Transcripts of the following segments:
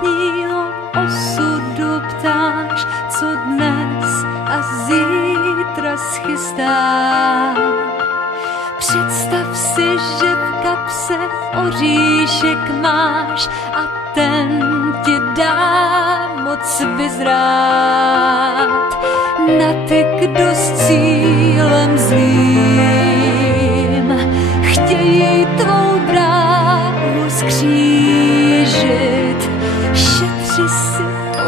vlastního osudu ptáš, co dnes a zítra schystá. Představ si, že v kapse oříšek máš a ten ti dá moc vyzrát. Na ty, kdo s cílem zlým chtějí tvou dráhu skřížit. Šetři si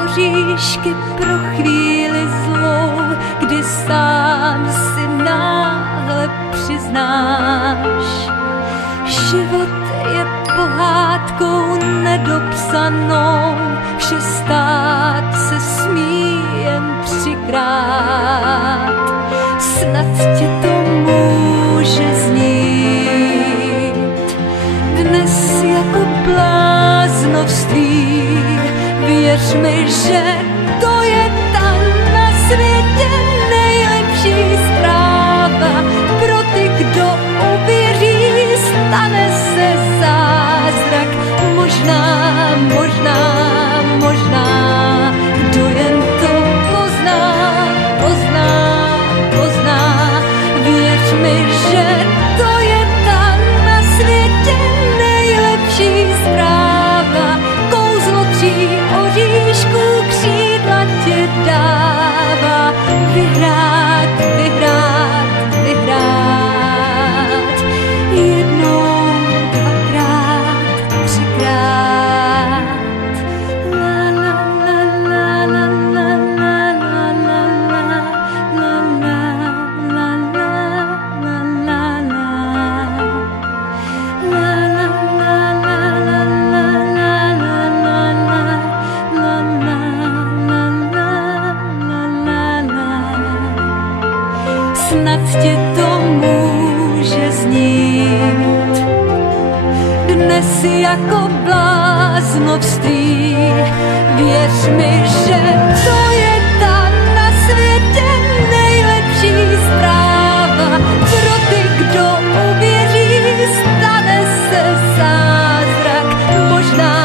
oříšky pro chvíli zlou, kdy sám si náhle přiznáš. Život je pohádkou nedopsanou, vše stát se smí jen třikrát. Snad tě to může znít dnes jako bláznovství. Věř mi, že to je ta na světě nejlepší zpráva. Pro ty, kdo uvěří, stane se zázrak. Možná, kdo jen to pozná. Věř mi, že to je ta na světě nejlepší zpráva. Kouzlo 3 oříšků křídla ti dává. Vyhrát. Jednou, dvakrát, třikrát. La la la la la la la la la la la la snad tě to může znít dnes jako bláznovství. Věř mi, že to je ta na světě nejlepší zpráva. Pro ty, kdo uvěří, stane se zázrak. Možná,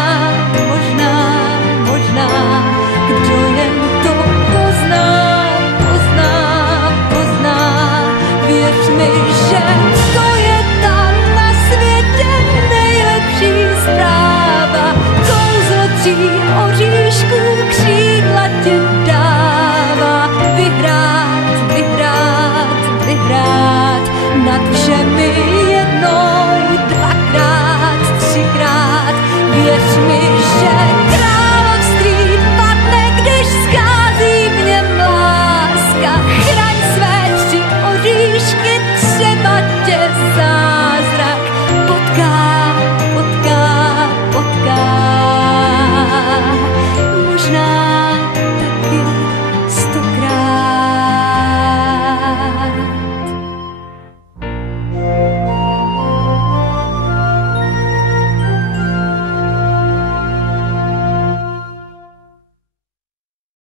kdo jen to pozná. Věř mi, že to je ta na světě nejlepší zpráva. Kouzlo 3 oříšků křídla ti dává. Vyhrát nad všem